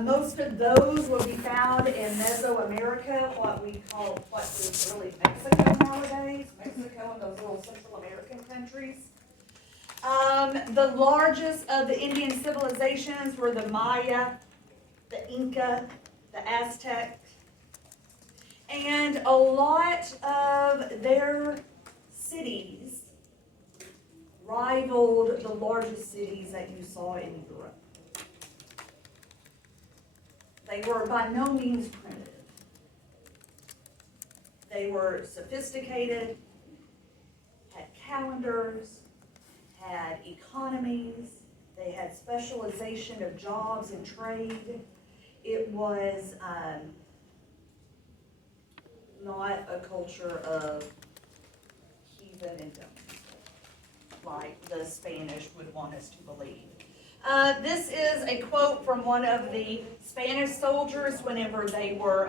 Most of those will be found in Mesoamerica, what is really Mexico nowadays, Mexico and those little Central American countries. The largest of the Indian civilizations were the Maya, the Inca, the Aztec, and a lot of their cities rivaled the largest cities that you saw in Europe. They were by no means primitive. They were sophisticated, had calendars, had economies, they had specialization of jobs and trade. It was not a culture of heathen and like the Spanish would want us to believe. This is a quote from one of the Spanish soldiers whenever they were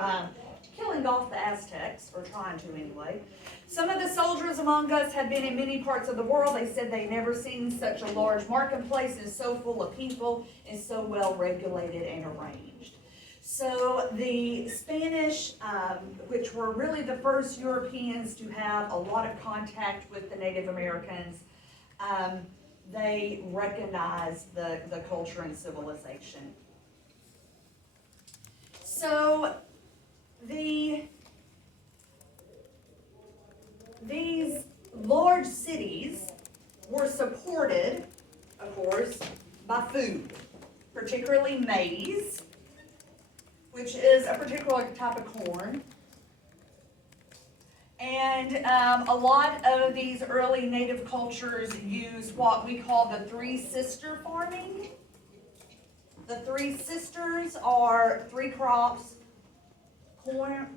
killing off the Aztecs, or trying to anyway. Some of the soldiers among us had been in many parts of the world. They said they'd never seen such a large marketplace and so full of people and so well regulated and arranged. So the Spanish, which were really the first Europeans to have a lot of contact with the Native Americans, they recognized the culture and civilization. So these large cities were supported, of course, by food, particularly maize, which is a particular type of corn. And a lot of these early native cultures used what we call the three-sister farming. The three sisters are three crops: corn,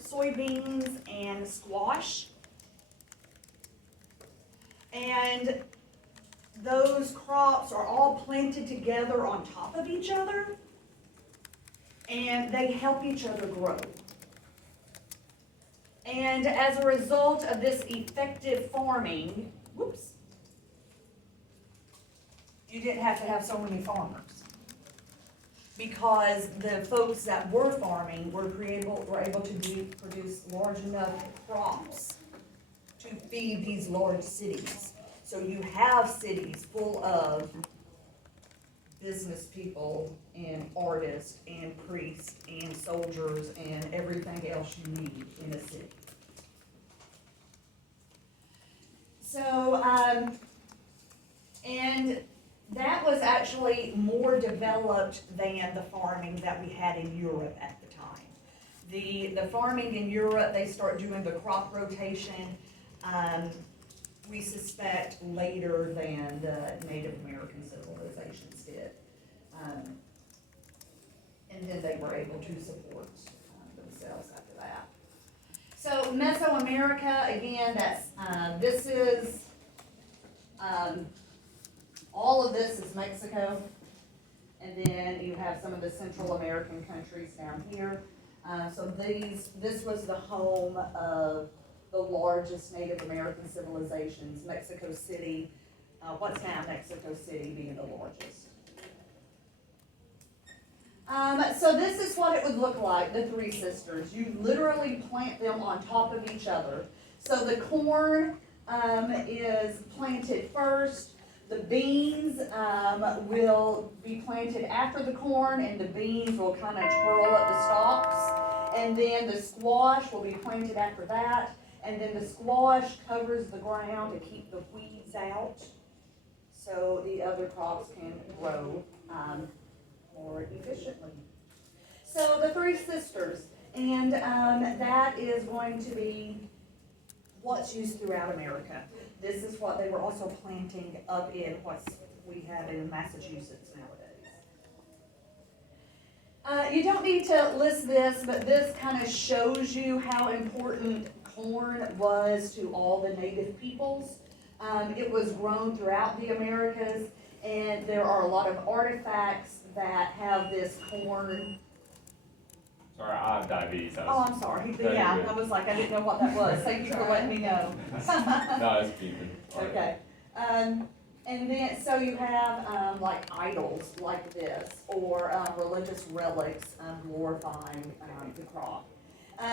soybeans, and squash. And those crops are all planted together on top of each other, and they help each other grow. And as a result of this effective farming, you didn't have to have so many farmers, because the folks that were farming were able to produce large enough crops to feed these large cities. So you have cities full of business people and artists and priests and soldiers and everything else you need in a city. So, and that was actually more developed than the farming that we had in Europe at the time. The farming in Europe, they start doing the crop rotation, we suspect later than the Native American civilizations did. And then they were able to support themselves after that. So Mesoamerica, again, that's this is all of this is Mexico, and then you have some of the Central American countries down here. So this was the home of the largest Native American civilizations. Mexico City, what's now Mexico City being the largest. So this is what it would look like, the three sisters. You literally plant them on top of each other. So the corn is planted first. The beans will be planted after the corn, and the beans will kind of twirl up the stalks. And then the squash will be planted after that. And then the squash covers the ground to keep the weeds out, so the other crops can grow more efficiently. So the three sisters, and that is going to be what's used throughout America. This is what they were also planting up in what we have in Massachusetts nowadays. You don't need to list this, but this kind of shows you how important corn was to all the native peoples. It was grown throughout the Americas, and there are a lot of artifacts that have this corn. Sorry, I have diabetes. I'm sorry. Yeah, I was like, I didn't know what that was. Thank you for letting me know. No, it's beeping. Okay. And then, so you have, like idols like this, or, religious relics, glorifying, the crop.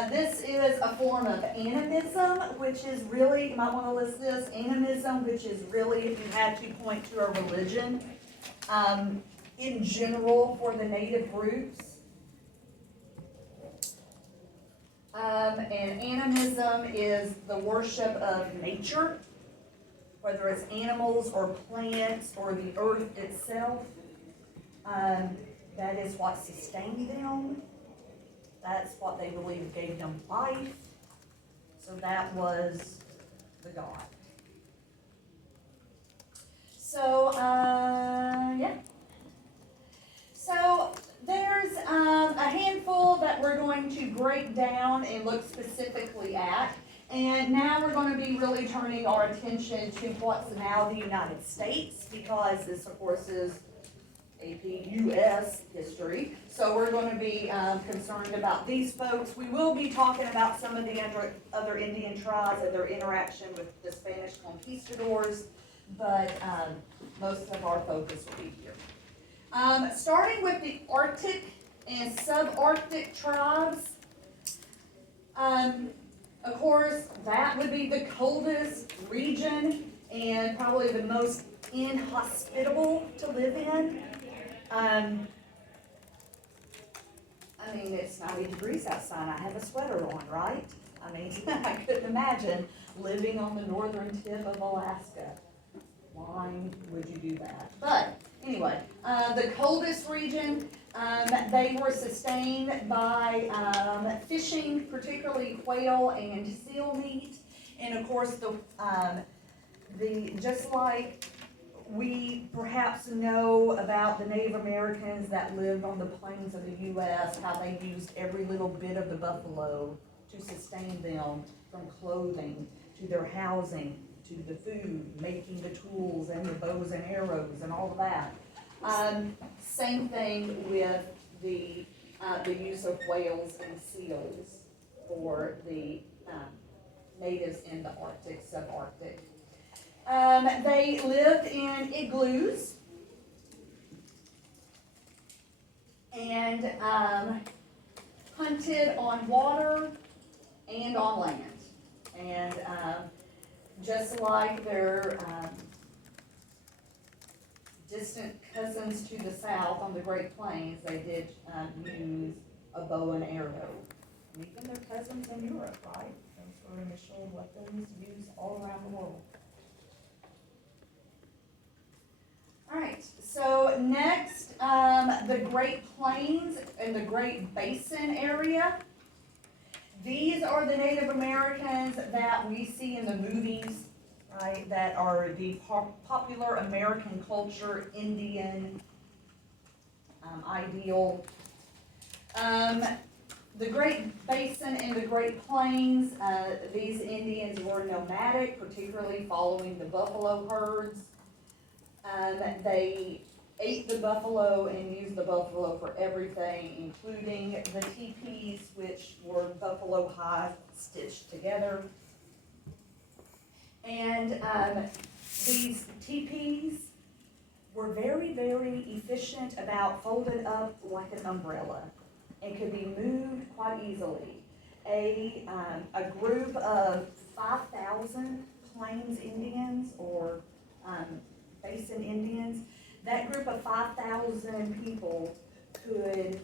This is a form of animism, which is really, you might wanna list this, animism, which is really, if you had to point to a religion, in general for the native groups. And animism is the worship of nature, whether it's animals or plants or the earth itself. That is what sustained them. That's what they believed gave them life. So that was the god. So, yeah. So there's a handful that we're going to break down and look specifically at. And now we're going to be really turning our attention to what's now the United States, because this, of course, is APUS history. So we're going to be concerned about these folks. We will be talking about some of the other Indian tribes and their interaction with the Spanish conquistadors, but most of our focus will be here. Starting with the Arctic and subarctic tribes, of course, that would be the coldest region and probably the most inhospitable to live in. I mean, it's 90 degrees outside. I have a sweater on, right? I mean, I couldn't imagine living on the northern tip of Alaska. Why would you do that? But anyway, the coldest region, they were sustained by fishing, particularly whale and seal meat. And of course, just like we perhaps know about the Native Americans that lived on the plains of the U.S., how they used every little bit of the buffalo to sustain them, from clothing to their housing to the food, making the tools and the bows and arrows and all of that. Same thing with the use of whales and seals for the natives in the Arctic, subarctic. They lived in igloos and hunted on water and on land. And just like their distant cousins to the south on the Great Plains, they did use a bow and arrow. And even their cousins in Europe, right? Those were initial weapons used all around the world. Alright, so next, the Great Plains and the Great Basin area. These are the Native Americans that we see in the movies, right, that are the popular American culture, Indian ideal. The Great Basin and the Great Plains, these Indians were nomadic, particularly following the buffalo herds. They ate the buffalo and used the buffalo for everything, including the teepees, which were buffalo hides stitched together. And these teepees were very, very efficient about folded up like an umbrella and could be moved quite easily. A group of 5,000 Plains Indians or Basin Indians, that group of 5,000 people could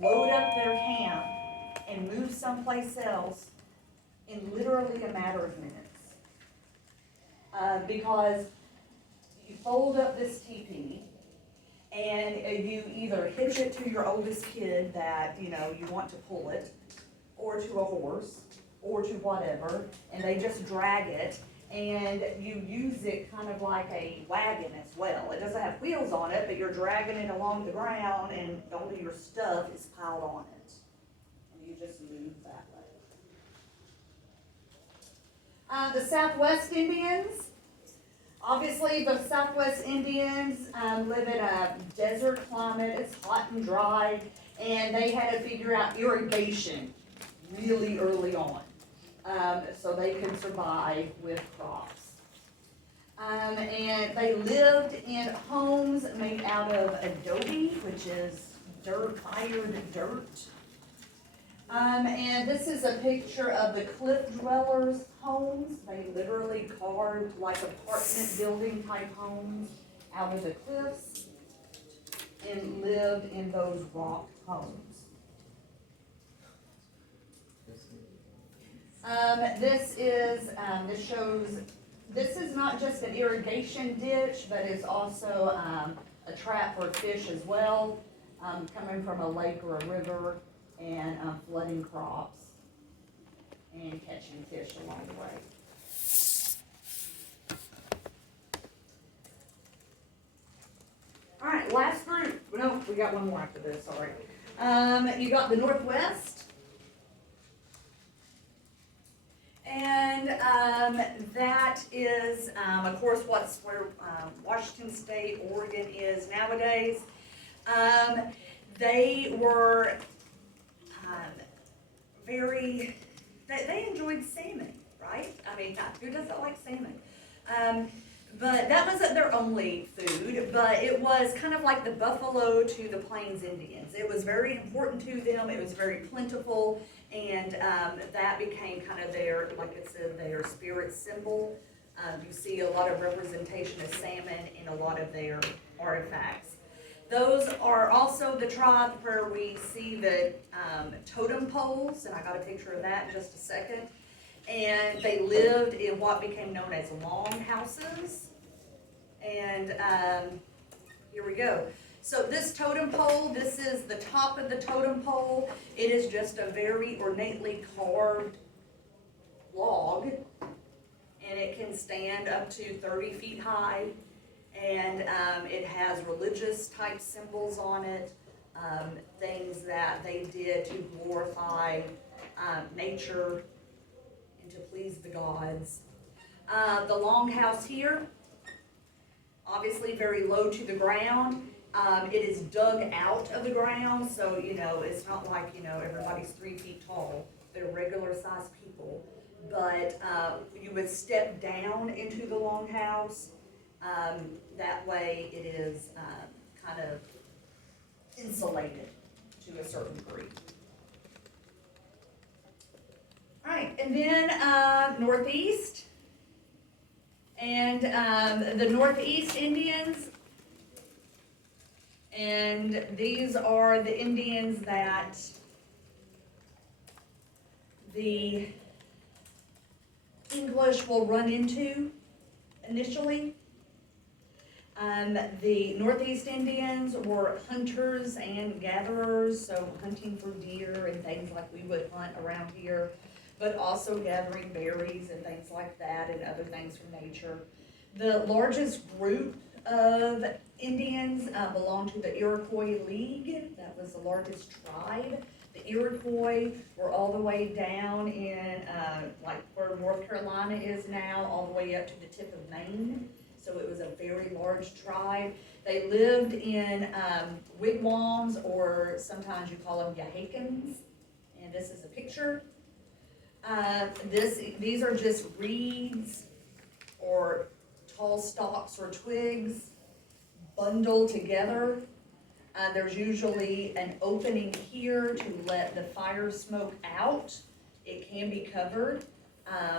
load up their camp and move someplace else in literally a matter of minutes. Because you fold up this teepee and you either hitch it to your oldest kid that, you want to pull it, or to a horse, or to whatever, and they just drag it. And you use it kind of like a wagon as well. It doesn't have wheels on it, but you're dragging it along the ground and only your stuff is piled on it. And you just move that way. The Southwest Indians. Obviously, the Southwest Indians live in a desert climate. It's hot and dry. And they had to figure out irrigation really early on. So they could survive with crops. And they lived in homes made out of adobe, which is fired dirt. And this is a picture of the cliff dwellers' homes. They literally carved like apartment building type homes out of the cliffs and lived in those rock homes. This shows, this is not just an irrigation ditch, but it's also a trap for fish as well, coming from a lake or a river, and flooding crops and catching fish along the way. All right, last group. No, we got one more after this, sorry. You got the Northwest. And that is, of course, where Washington State, Oregon is nowadays. They were they enjoyed salmon, right? I mean, who doesn't like salmon? But that wasn't their only food, but it was kind of like the buffalo to the Plains Indians. It was very important to them, it was very plentiful, and that became kind of their, like it said, their spirit symbol. You see a lot of representation of salmon in a lot of their artifacts. Those are also the tribe where we see the totem poles, and I got a picture of that in just a second. And they lived in what became known as longhouses. And here we go. So this totem pole, this is the top of the totem pole. It is just a very ornately carved log, and it can stand up to 30 feet high. And it has religious type symbols on it, things that they did to glorify nature and to please the gods. The longhouse here, obviously very low to the ground. It is dug out of the ground, so it's not like everybody's 3 feet tall. They're regular sized people, but you would step down into the longhouse. That way it is kind of insulated to a certain degree. All right, and then Northeast. And the Northeast Indians, and these are the Indians that the English will run into initially. The Northeast Indians were hunters and gatherers, so hunting for deer and things like we would hunt around here, but also gathering berries and things like that and other things from nature. The largest group of Indians belonged to the Iroquois League. That was the largest tribe. The Iroquois were all the way down in like where North Carolina is now, all the way up to the tip of Maine. So it was a very large tribe. They lived in wigwams, or sometimes you call them yahakans. And this is a picture. These are just reeds or tall stalks or twigs bundled together. There's usually an opening here to let the fire smoke out. It can be covered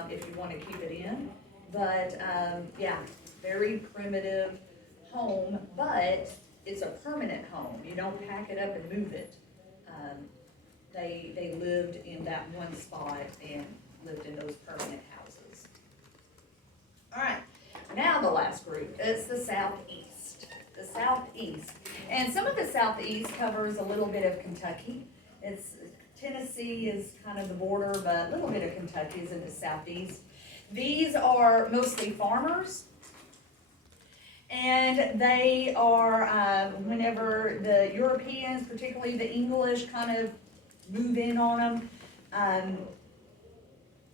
if you want to keep it in. But yeah, very primitive home, but it's a permanent home. You don't pack it up and move it. They lived in that one spot and lived in those permanent houses. All right, now the last group, it's the Southeast. The Southeast. And some of the Southeast covers a little bit of Kentucky. Tennessee is kind of the border, but a little bit of Kentucky is in the Southeast. These are mostly farmers. And they are, whenever the Europeans, particularly the English, kind of move in on them,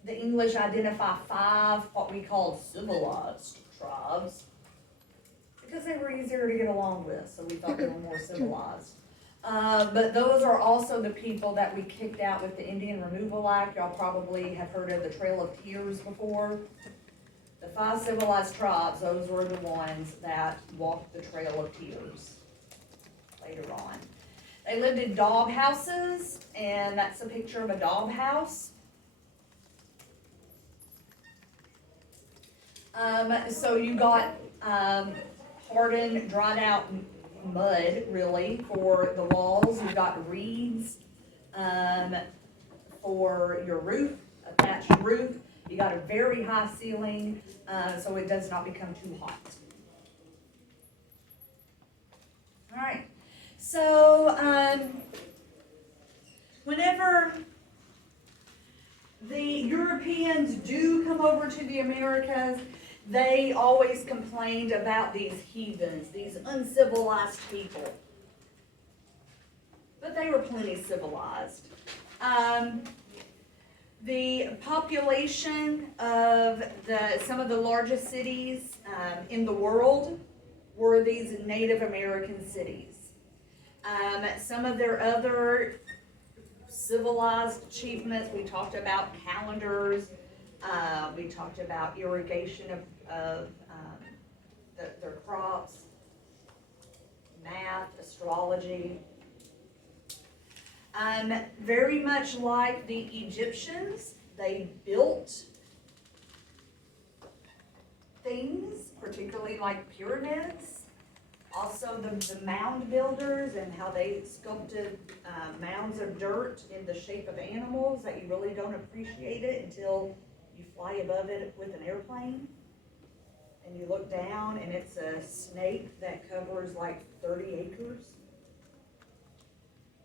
the English identify 5 what we call civilized tribes because they were easier to get along with, so we thought they were more civilized. But those are also the people that we kicked out with the Indian Removal Act. Y'all probably have heard of the Trail of Tears before. The 5 civilized tribes, those were the ones that walked the Trail of Tears later on. They lived in dog houses, and that's a picture of a dog house. So you got hardened, dried out mud, really, for the walls. You've got reeds for your roof, a thatched roof. You got a very high ceiling, so it does not become too hot. All right, so whenever the Europeans do come over to the Americas, they always complained about these heathens, these uncivilized people. But they were plenty civilized. The population of some of the largest cities in the world were these Native American cities. Some of their other civilized achievements, we talked about calendars, we talked about irrigation of their crops, math, astrology. Very much like the Egyptians, they built things, particularly like pyramids. Also the mound builders and how they sculpted mounds of dirt in the shape of animals that you really don't appreciate it until you fly above it with an airplane. And you look down and it's a snake that covers like 30 acres.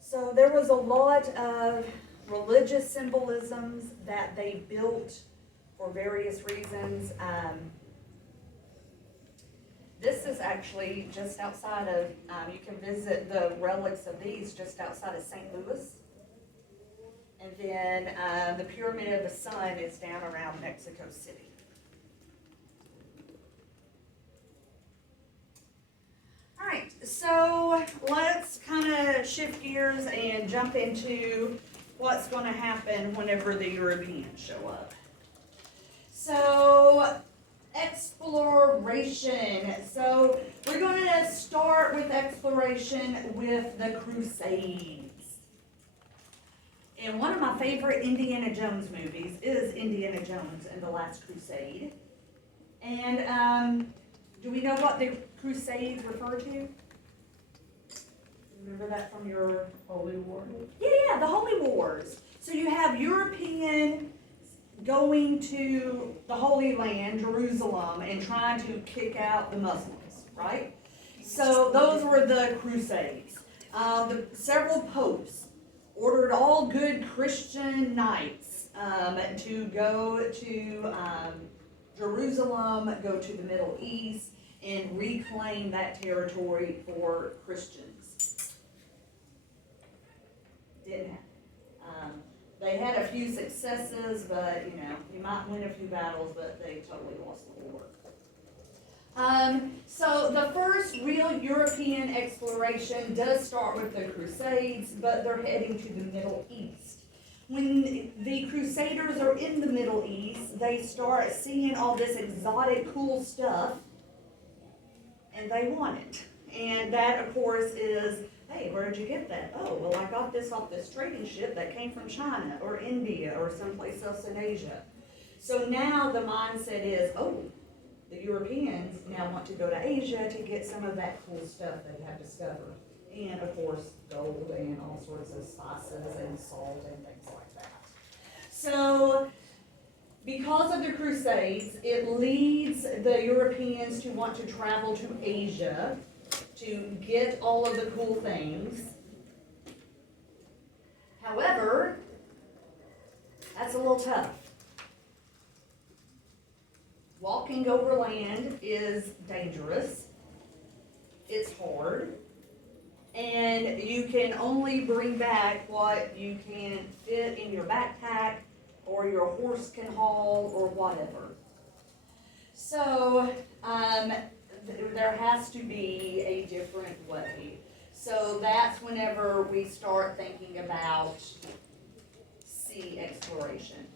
So there was a lot of religious symbolisms that they built for various reasons. This is actually just outside of, you can visit the relics of these just outside of St. Louis. And then the Pyramid of the Sun is down around Mexico City. All right, so let's kind of shift gears and jump into what's going to happen whenever the Europeans show up. So, exploration. So, we're going to start with exploration with the Crusades. And one of my favorite Indiana Jones movies is Indiana Jones and the Last Crusade. And do we know what the Crusades refer to? Remember that from your Holy War? Yeah, the Holy Wars. So you have European going to the Holy Land, Jerusalem, and trying to kick out the Muslims, right? So those were the Crusades. Several popes ordered all good Christian knights to go to Jerusalem, go to the Middle East, and reclaim that territory for Christians. Didn't happen. They had a few successes, but you might win a few battles, but they totally lost the war. So the first real European exploration does start with the Crusades, but they're heading to the Middle East. When the Crusaders are in the Middle East, they start seeing all this exotic, cool stuff, and they want it. And that, of course, is, hey, where did you get that? Oh, well, I got this off this trading ship that came from China or India or someplace else in Asia. So now the mindset is, oh, the Europeans now want to go to Asia to get some of that cool stuff they have discovered. And, of course, gold and all sorts of spices and salt and things like that. So, because of the Crusades, it leads the Europeans to want to travel to Asia to get all of the cool things. However, that's a little tough. Walking over land is dangerous. It's hard. And you can only bring back what you can fit in your backpack or your horse can haul or whatever. So there has to be a different way. So that's whenever we start thinking about sea exploration.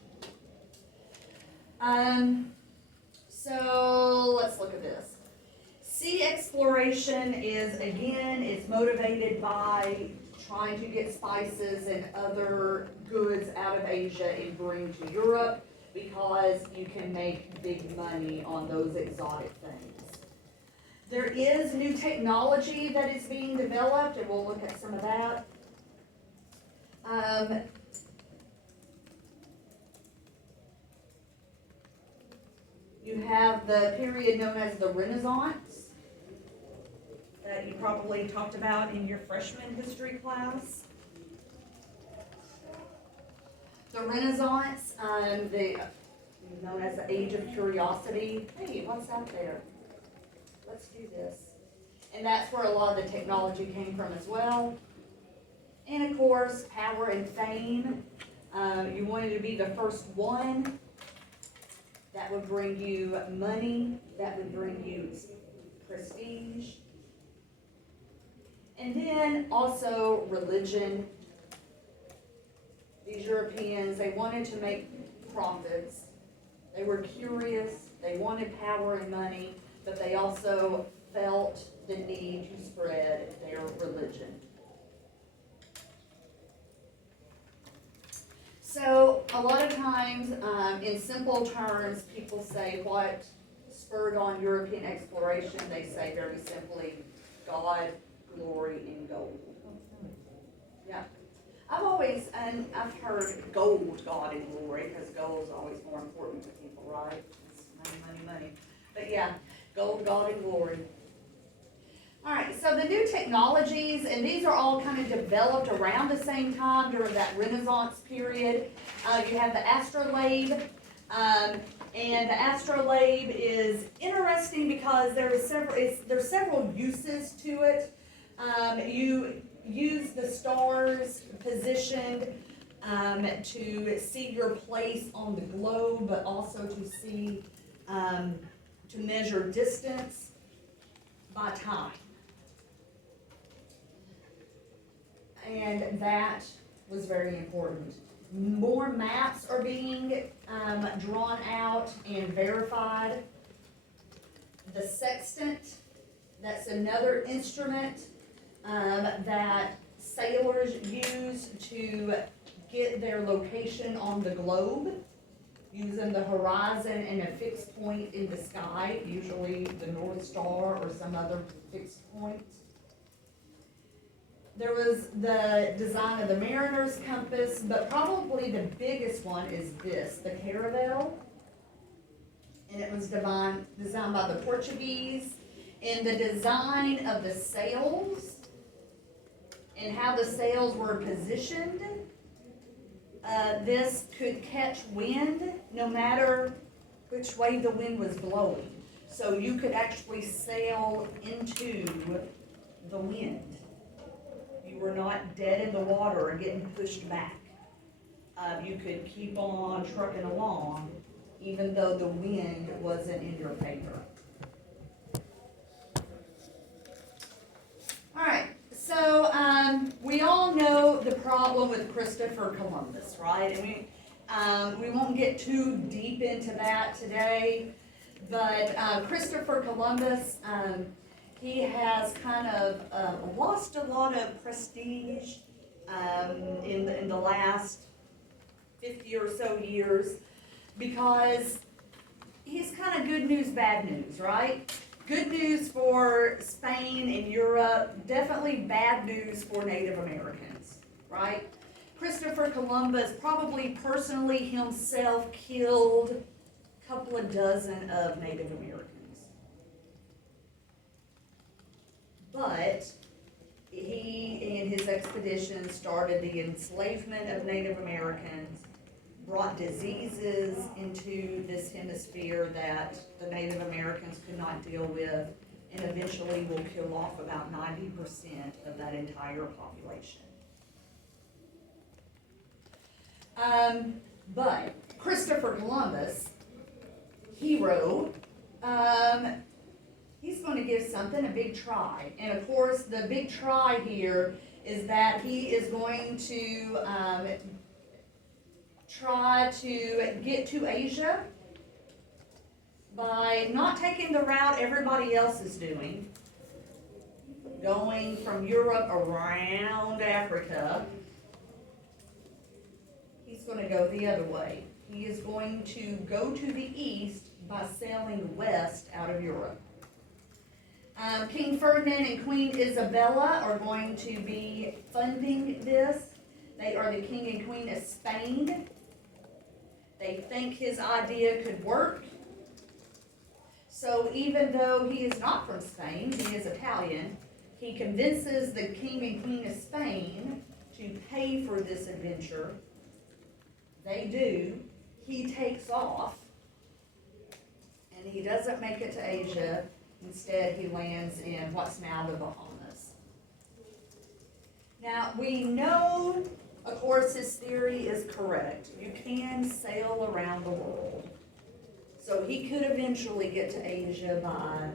So let's look at this. Sea exploration is, again, it's motivated by trying to get spices and other goods out of Asia and bring to Europe because you can make big money on those exotic things. There is new technology that is being developed, and we'll look at some of that. You have the period known as the Renaissance that you probably talked about in your freshman history class. The Renaissance, known as the Age of Curiosity. Hey, what's out there? Let's do this. And that's where a lot of the technology came from as well. And of course, power and fame. You wanted to be the first one. That would bring you money. That would bring you prestige. And then also religion. These Europeans, they wanted to make profits. They were curious. They wanted power and money, but they also felt the need to spread their religion. So a lot of times, in simple terms, people say what spurred on European exploration. They say very simply, God, glory, and gold. Yeah. I've heard gold, God, and glory, because gold is always more important to people, right? It's money, money, money. But yeah, gold, God, and glory. All right, so the new technologies, and these are all kind of developed around the same time during that Renaissance period. You have the astrolabe, and the astrolabe is interesting because there's several uses to it. You use the stars positioned to see your place on the globe, but also to see, to measure distance by time. And that was very important. More maps are being drawn out and verified. The sextant, that's another instrument that sailors use to get their location on the globe, using the horizon and a fixed point in the sky, usually the North Star or some other fixed point. There was the design of the mariner's compass, but probably the biggest one is this, the caravel. And it was designed by the Portuguese. And the design of the sails and how the sails were positioned, this could catch wind no matter which way the wind was blowing. So you could actually sail into the wind. You were not dead in the water and getting pushed back. You could keep on trucking along even though the wind wasn't in your favor. All right, so we all know the problem with Christopher Columbus, right? And we won't get too deep into that today, but Christopher Columbus, he has kind of lost a lot of prestige in the last 50 or so years because he's kind of good news, bad news, right? Good news for Spain and Europe, definitely bad news for Native Americans, right? Christopher Columbus probably personally himself killed a couple of dozen of Native Americans. But he and his expedition started the enslavement of Native Americans, brought diseases into this hemisphere that the Native Americans could not deal with, and eventually will kill off about 90% of that entire population. But Christopher Columbus, hero, he's going to give something a big try. And of course, the big try here is that he is going to try to get to Asia by not taking the route everybody else is doing, going from Europe around Africa, he's going to go the other way. He is going to go to the east by sailing west out of Europe. King Ferdinand and Queen Isabella are going to be funding this. They are the king and queen of Spain. They think his idea could work. So even though he is not from Spain, he is Italian, he convinces the king and queen of Spain to pay for this adventure. They do. He takes off, and he doesn't make it to Asia. Instead, he lands in what's now the Bahamas. Now, we know, of course, his theory is correct. You can sail around the world. So he could eventually get to Asia by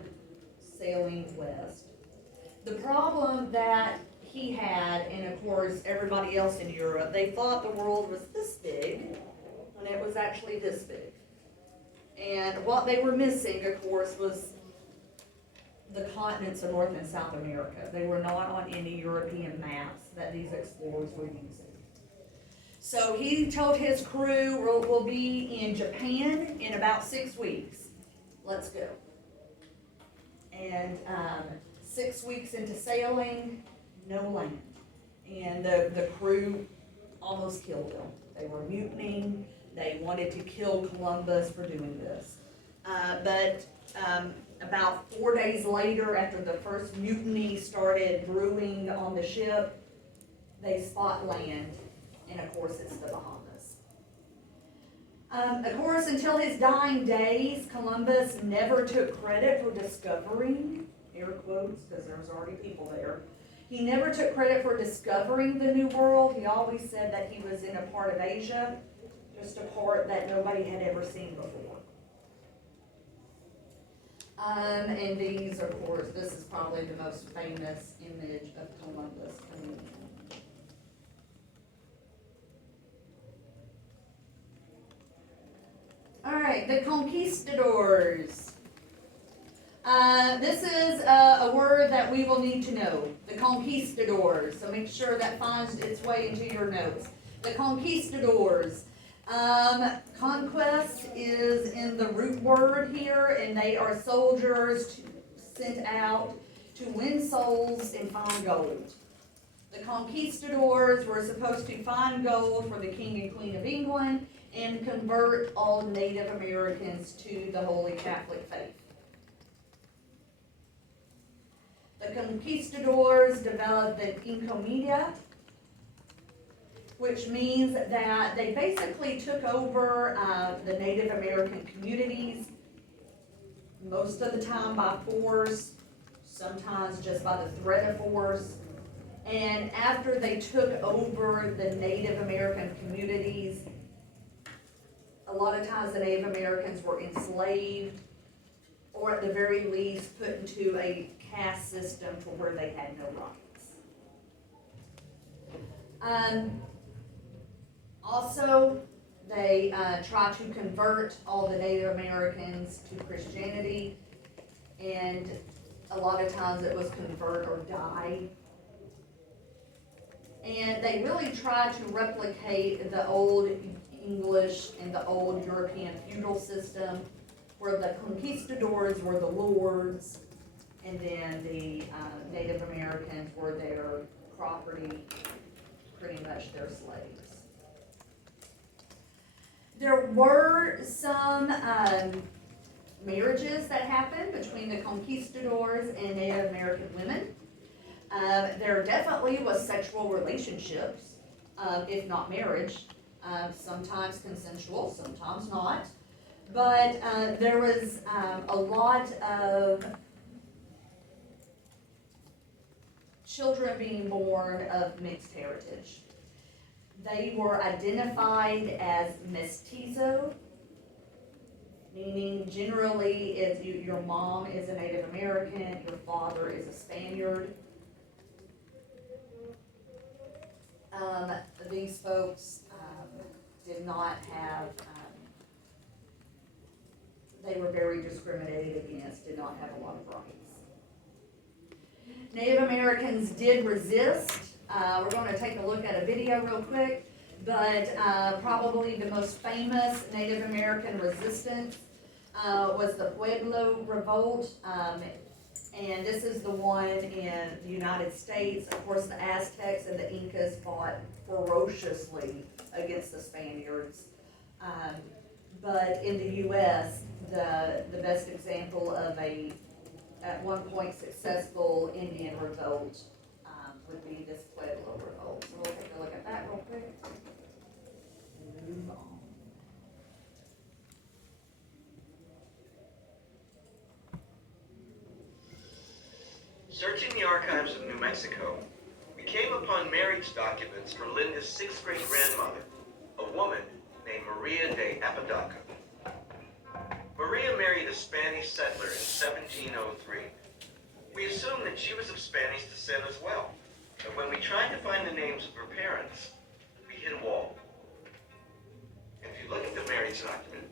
sailing west. The problem that he had, and of course everybody else in Europe, they thought the world was this big, when it was actually this big. And what they were missing, of course, was the continents of North and South America. They were not on any European maps that these explorers were using. So he told his crew, we'll be in Japan in about 6 weeks. Let's go. And 6 weeks into sailing, no land. And the crew almost killed him. They were mutinying. They wanted to kill Columbus for doing this. But about 4 days later, after the first mutiny started brewing on the ship, they spot land, and of course it's the Bahamas. Of course, until his dying days, Columbus never took credit for discovering, air quotes, because there was already people there. He never took credit for discovering the New World. He always said that he was in a part of Asia, just a part that nobody had ever seen before. And these, of course, this is probably the most famous image of Columbus coming in. All right, the conquistadors. This is a word that we will need to know. The conquistadors. So make sure that finds its way into your notes. The conquistadors. Conquest is in the root word here, and they are soldiers sent out to win souls and find gold. The conquistadors were supposed to find gold for the King and Queen of England and convert all Native Americans to the Holy Catholic faith. The conquistadors developed the Encomienda, which means that they basically took over the Native American communities, most of the time by force, sometimes just by the threat of force. And after they took over the Native American communities, a lot of times the Native Americans were enslaved, or at the very least put into a caste system to where they had no rights. Also, they tried to convert all the Native Americans to Christianity, and a lot of times it was convert or die. And they really tried to replicate the old English and the old European feudal system, where the conquistadors were the lords, and then the Native Americans were their property, pretty much their slaves. There were some marriages that happened between the conquistadors and Native American women. There definitely was sexual relationships, if not marriage, sometimes consensual, sometimes not. But there was a lot of children being born of mixed heritage. They were identified as mestizo, meaning generally if your mom is a Native American, your father is a Spaniard. These folks did not have they were very discriminated against, did not have a lot of rights. Native Americans did resist. We're going to take a look at a video real quick, but probably the most famous Native American resistance was the Pueblo Revolt, and this is the one in the United States. Of course, the Aztecs and the Incas fought ferociously against the Spaniards, but in the U.S., the best example of a, at one point, successful Indian revolt would be this Pueblo Revolt. So we'll take a look at that real quick. Move on. Searching the archives of New Mexico, we came upon marriage documents for Linda's sixth great grandmother, a woman named Maria de Apodaca. Maria married a Spanish settler in 1703. We assumed that she was of Spanish descent as well, but when we tried to find the names of her parents, we hit a wall. And if you look at the marriage document,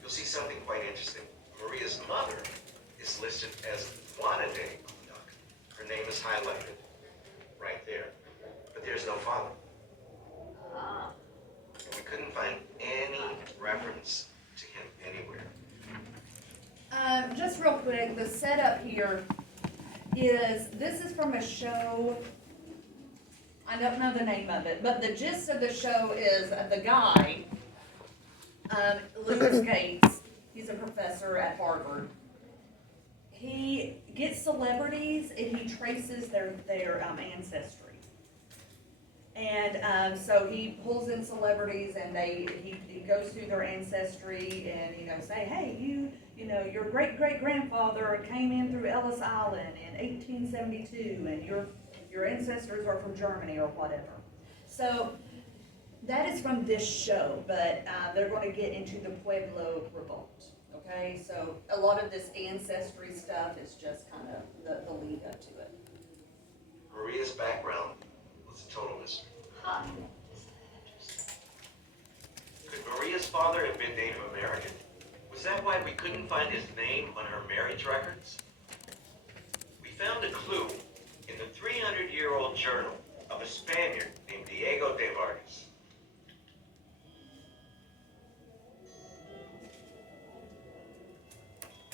you'll see something quite interesting. Maria's mother is listed as Juana de Apodaca. Her name is highlighted right there, but there's no father. And we couldn't find any reference to him anywhere. Just real quick, the setup here is, this is from a show, I don't know the name of it, but the gist of the show is the guy, Louis Gates, he's a professor at Harvard. He gets celebrities and he traces their ancestry. And so he pulls in celebrities and he goes through their ancestry and, say, hey, you know, your great-great-grandfather came in through Ellis Island in 1872 and your ancestors are from Germany or whatever. So that is from this show, but they're going to get into the Pueblo Revolt. Okay, so a lot of this ancestry stuff is just kind of the lead up to it. Maria's background was a total mystery. Could Maria's father have been Native American? Was that why we couldn't find his name on her marriage records? We found a clue in the 300-year-old journal of a Spaniard named Diego de Vargas.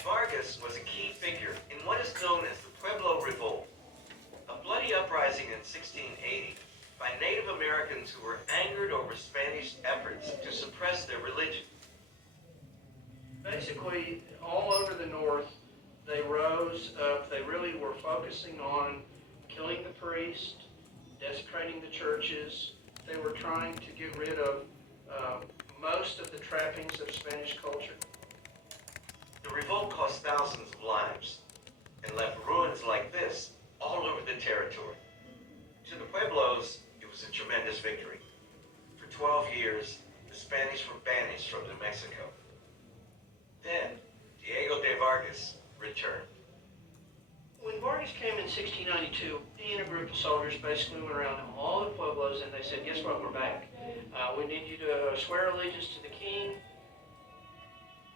Vargas was a key figure in what is known as the Pueblo Revolt, a bloody uprising in 1680 by Native Americans who were angered over Spanish efforts to suppress their religion. Basically, all over the north, they rose up. They really were focusing on killing the priest, desecrating the churches. They were trying to get rid of most of the trappings of Spanish culture. The revolt cost thousands of lives and left ruins like this all over the territory. To the Pueblos, it was a tremendous victory. For 12 years, the Spanish were banished from New Mexico. Then, Diego de Vargas returned. When Vargas came in 1692, he and a group of soldiers basically went around to all the Pueblos and they said, guess what, we're back. We need you to swear allegiance to the king.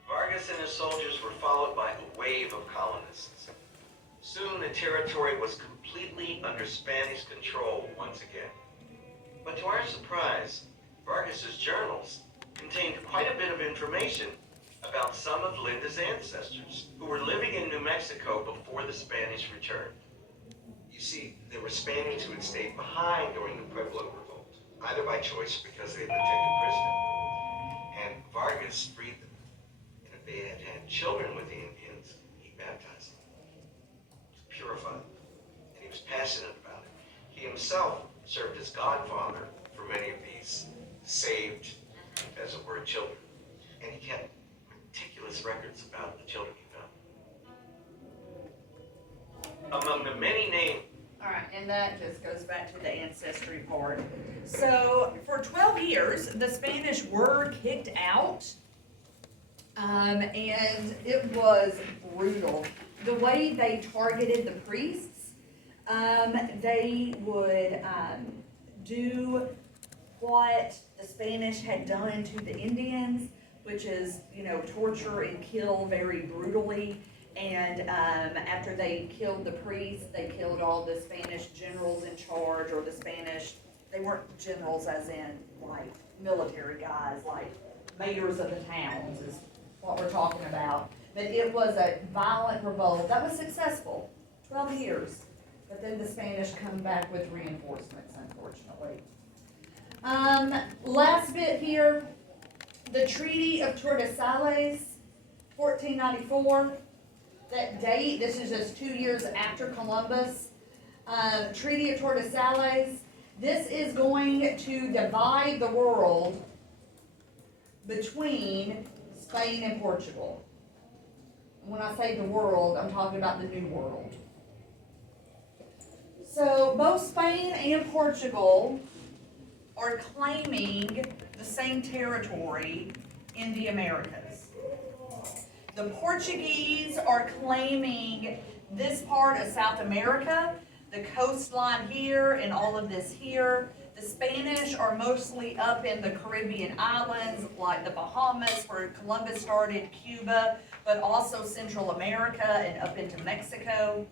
Vargas and his soldiers were followed by a wave of colonists. Soon the territory was completely under Spanish control once again. But to our surprise, Vargas's journals contained quite a bit of information about some of Linda's ancestors who were living in New Mexico before the Spanish returned. You see, there were Spaniards who had stayed behind during the Pueblo Revolt, either by choice or because they had been taken prisoner. And Vargas freed them. And if they had had children with the Indians, he baptized them. To purify them. And he was passionate about it. He himself served as godfather for many of these saved, as it were, children. And he kept meticulous records about the children he found. Among the many names. All right, and that just goes back to the ancestry part. So for 12 years, the Spanish were kicked out, and it was brutal. The way they targeted the priests, they would do what the Spanish had done to the Indians, which is, torture and kill very brutally. And after they killed the priests, they killed all the Spanish generals in charge, or the Spanish, they weren't generals as in like military guys, like mayors of the towns is what we're talking about. But it was a violent revolt that was successful, 12 years. But then the Spanish come back with reinforcements, unfortunately. Last bit here, the Treaty of Tordesillas, 1494. That date, this is just 2 years after Columbus. Treaty of Tordesillas. This is going to divide the world between Spain and Portugal. When I say the world, I'm talking about the New World. So both Spain and Portugal are claiming the same territory in the Americas. The Portuguese are claiming this part of South America, the coastline here and all of this here. The Spanish are mostly up in the Caribbean islands, like the Bahamas, where Columbus started, Cuba, but also Central America and up into Mexico.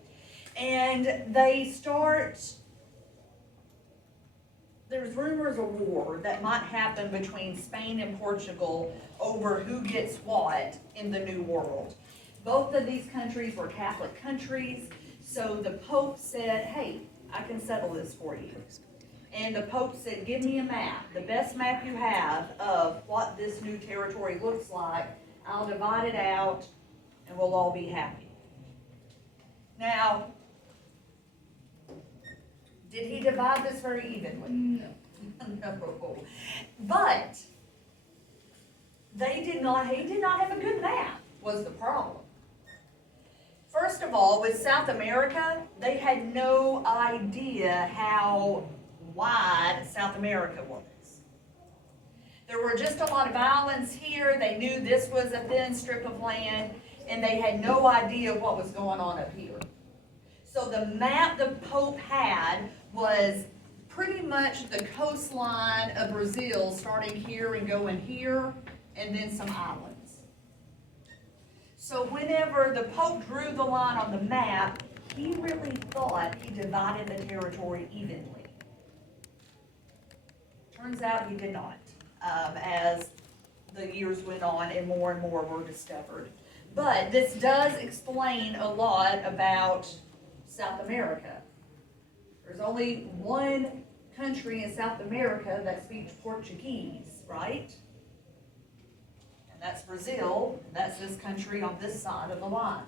And they start, there's rumors of war that might happen between Spain and Portugal over who gets what in the New World. Both of these countries were Catholic countries, so the Pope said, hey, I can settle this for you. And the Pope said, give me a map, the best map you have of what this new territory looks like. I'll divide it out and we'll all be happy. Now, did he divide this very evenly? No. No. But he did not have a good map, was the problem. First of all, with South America, they had no idea how wide South America was. There were just a lot of islands here. They knew this was a thin strip of land, and they had no idea what was going on up here. So the map the Pope had was pretty much the coastline of Brazil, starting here and going here, and then some islands. So whenever the Pope drew the line on the map, he really thought he divided the territory evenly. Turns out he did not, as the years went on and more were discovered. But this does explain a lot about South America. There's only one country in South America that speaks Portuguese, right? And that's Brazil. That's this country on this side of the line.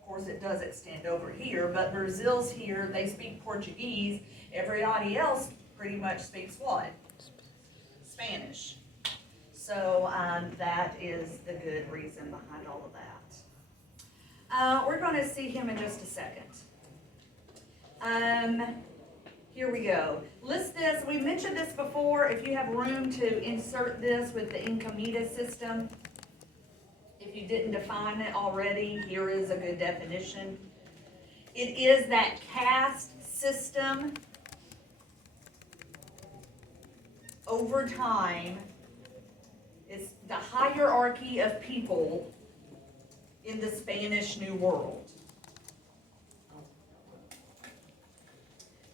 Of course, it does extend over here, but Brazil's here, they speak Portuguese. Everybody else pretty much speaks what? Spanish. So that is the good reason behind all of that. We're going to see him in just a second. Here we go. List this. We mentioned this before. If you have room to insert this with the Encomienda system, if you didn't define it already, here is a good definition. It is that caste system over time. It's the hierarchy of people in the Spanish New World.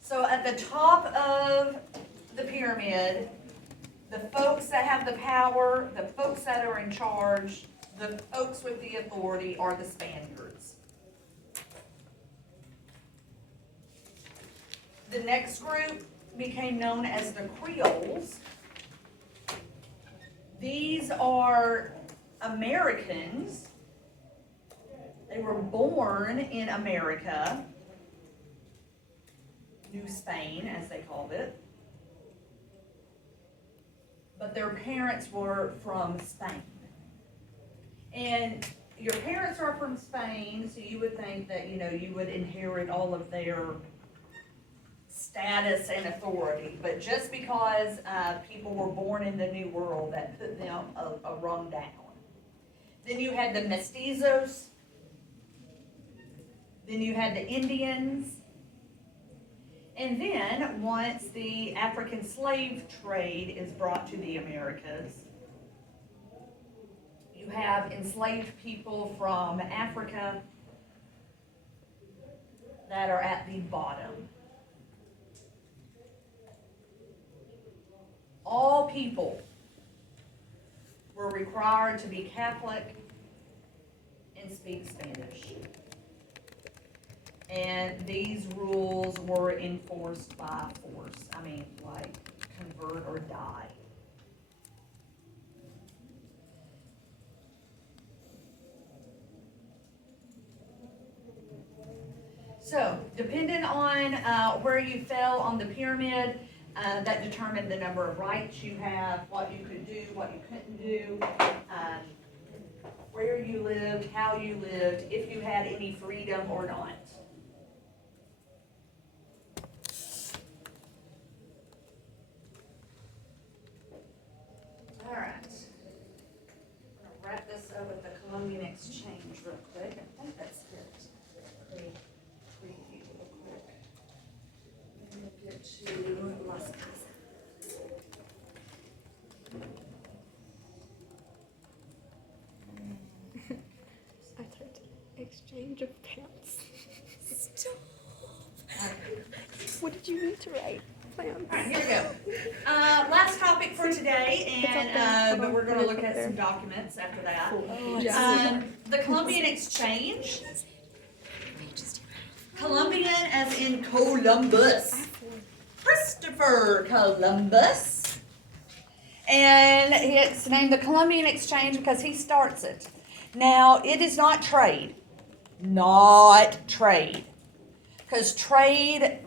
So at the top of the pyramid, the folks that have the power, the folks that are in charge, the folks with the authority are the Spaniards. The next group became known as the Creoles. These are Americans. They were born in America, New Spain, as they called it. But their parents were from Spain. And your parents are from Spain, so you would think that, you would inherit all of their status and authority. But just because people were born in the New World, that put them a rung down. Then you had the mestizos. Then you had the Indians. And then, once the African slave trade is brought to the Americas, have enslaved people from Africa that are at the bottom. All people were required to be Catholic and speak Spanish. And these rules were enforced by force. I mean, like, convert or die. So, depending on where you fell on the pyramid, that determined the number of rights you have, what you could do, what you couldn't do, where you lived, how you lived, if you had any freedom or not. All right. I'm gonna wrap this up with the Columbian exchange real quick. I think that's it. Let me preview real quick. And we'll get to Las Casas. I typed exchange of pants. Stop. What did you need to write? Plans. All right, here we go. Last topic for today, and but we're going to look at some documents after that. The Columbian exchange. Columbian as in Columbus. Christopher Columbus. And it's named the Columbian exchange because he starts it. Now, it is not trade. Not trade. Because trade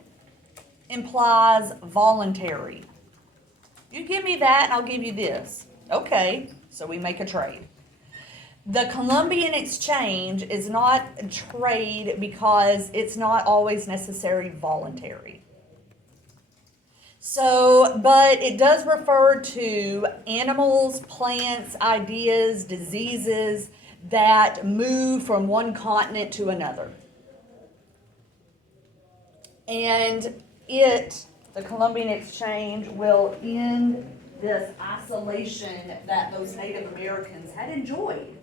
implies voluntary. You give me that and I'll give you this. Okay, so we make a trade. The Columbian exchange is not a trade because it's not always necessarily voluntary. So, but it does refer to animals, plants, ideas, diseases that move from one continent to another. And the Columbian exchange, will end this isolation that those Native Americans had enjoyed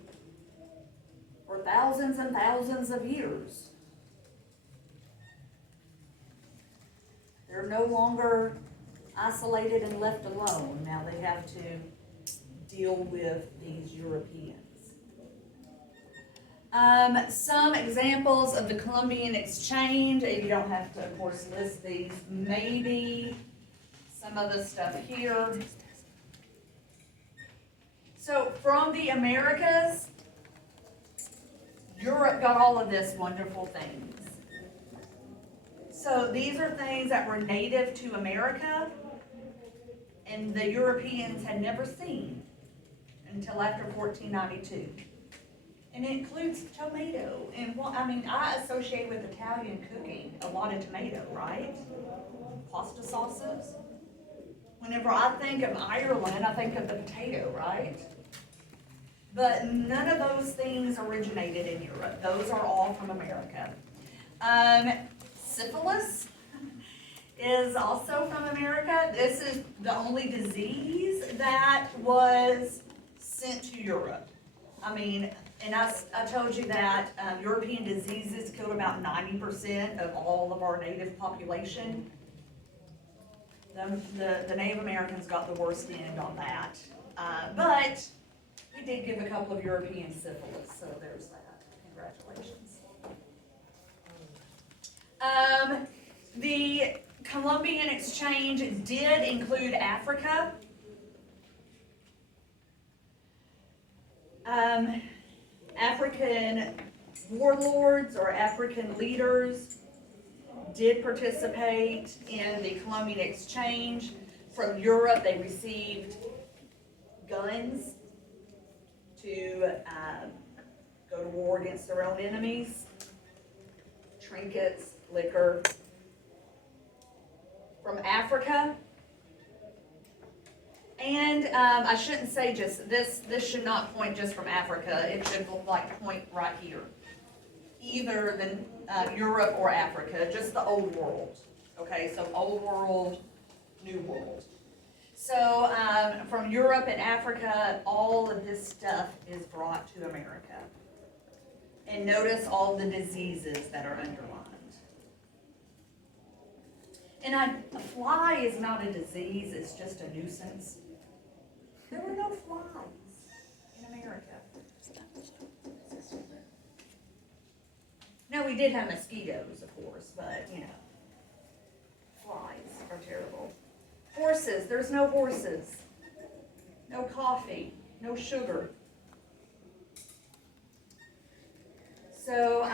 for thousands and thousands of years. They're no longer isolated and left alone. Now they have to deal with these Europeans. Some examples of the Columbian exchange, and you don't have to, of course, list these. Maybe some of the stuff here. So from the Americas, Europe got all of this wonderful things. So these are things that were native to America and the Europeans had never seen until after 1492. And it includes tomato. And I associate with Italian cooking a lot of tomato, right? Pasta sauces. Whenever I think of Ireland, I think of the potato, right? But none of those things originated in Europe. Those are all from America. Syphilis is also from America. This is the only disease that was sent to Europe. And I told you that European diseases killed about 90% of all of our native population. The Native Americans got the worst end on that. But we did give a couple of European syphilis, so there's that. Congratulations. The Columbian exchange did include Africa. African warlords or African leaders did participate in the Columbian exchange. From Europe, they received guns to go to war against their own enemies, trinkets, liquor. From Africa, and I shouldn't say just this should not point just from Africa. It should point right here. Either Europe or Africa, just the old world. Okay, so old world, new world. So, from Europe and Africa, all of this stuff is brought to America. And notice all the diseases that are underlined. And a fly is not a disease, it's just a nuisance. There were no flies in America. Now, we did have mosquitoes, of course, but, you know, flies are terrible. Horses, there's no horses. No coffee, no sugar. So,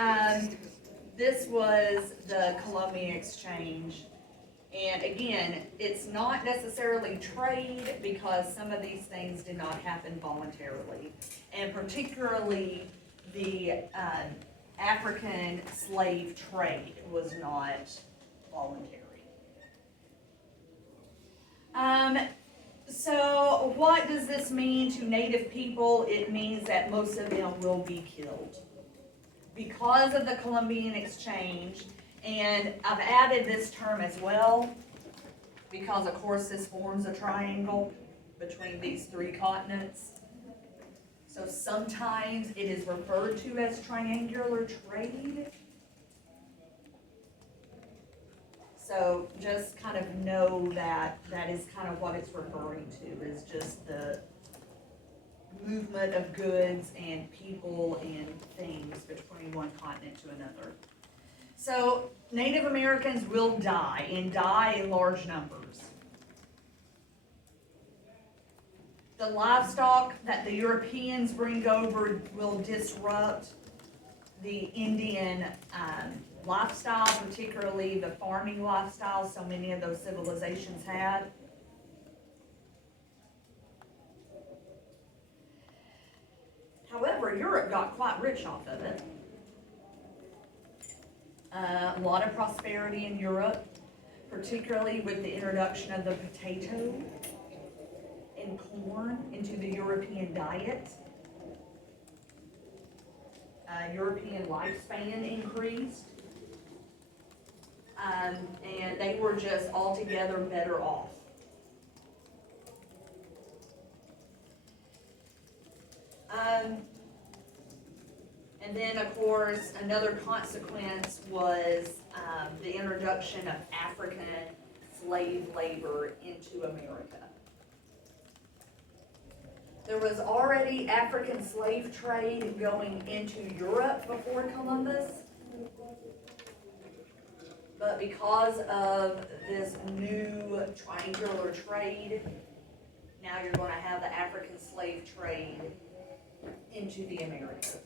this was the Columbian exchange. And again, it's not necessarily trade because some of these things did not happen voluntarily. And particularly the African slave trade was not voluntary. So what does this mean to Native people? It means that most of them will be killed because of the Columbian exchange. And I've added this term as well because, of course, this forms a triangle between these three continents. So sometimes it is referred to as triangular trade. So just kind of know that that is kind of what it's referring to, is just the movement of goods and people and things between one continent to another. So Native Americans will die, and die in large numbers. The livestock that the Europeans bring over will disrupt the Indian lifestyle, particularly the farming lifestyle so many of those civilizations had. However, Europe got quite rich off of it. A lot of prosperity in Europe, particularly with the introduction of the potato and corn into the European diet. European lifespan increased, and they were just altogether better off. And then, of course, another consequence was the introduction of African slave labor into America. There was already African slave trade going into Europe before Columbus. But because of this new triangular trade, now you're going to have the African slave trade into the Americas.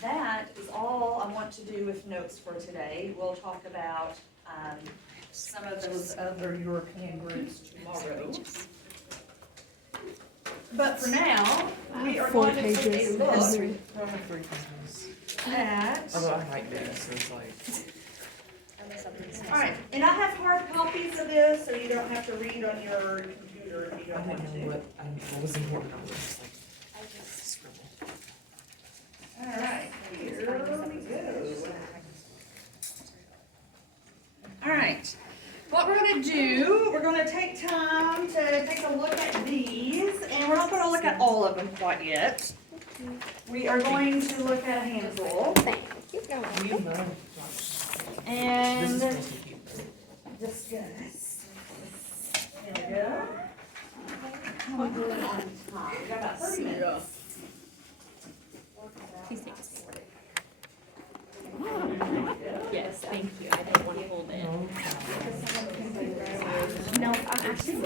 That is all I want to do with notes for today. We'll talk about some of those other European groups tomorrow. But for now, we are going to take a look at. Although I like this, so it's like. Alright, and I have hard copies of this, so you don't have to read on your computer if you I don't want didn't know to. what was important. I was just like, scribble. Alright, here we go. Alright, what we're gonna do, we're gonna take time to take a look at these, and we're not gonna look at all of them quite yet. We are going to look at a handful, Thank you. You know. and This is supposed to keep. discuss. There we go. How are we doing on time? We got about 30 minutes. Yes, thank you. I didn't want to hold it. No. No, I'm actually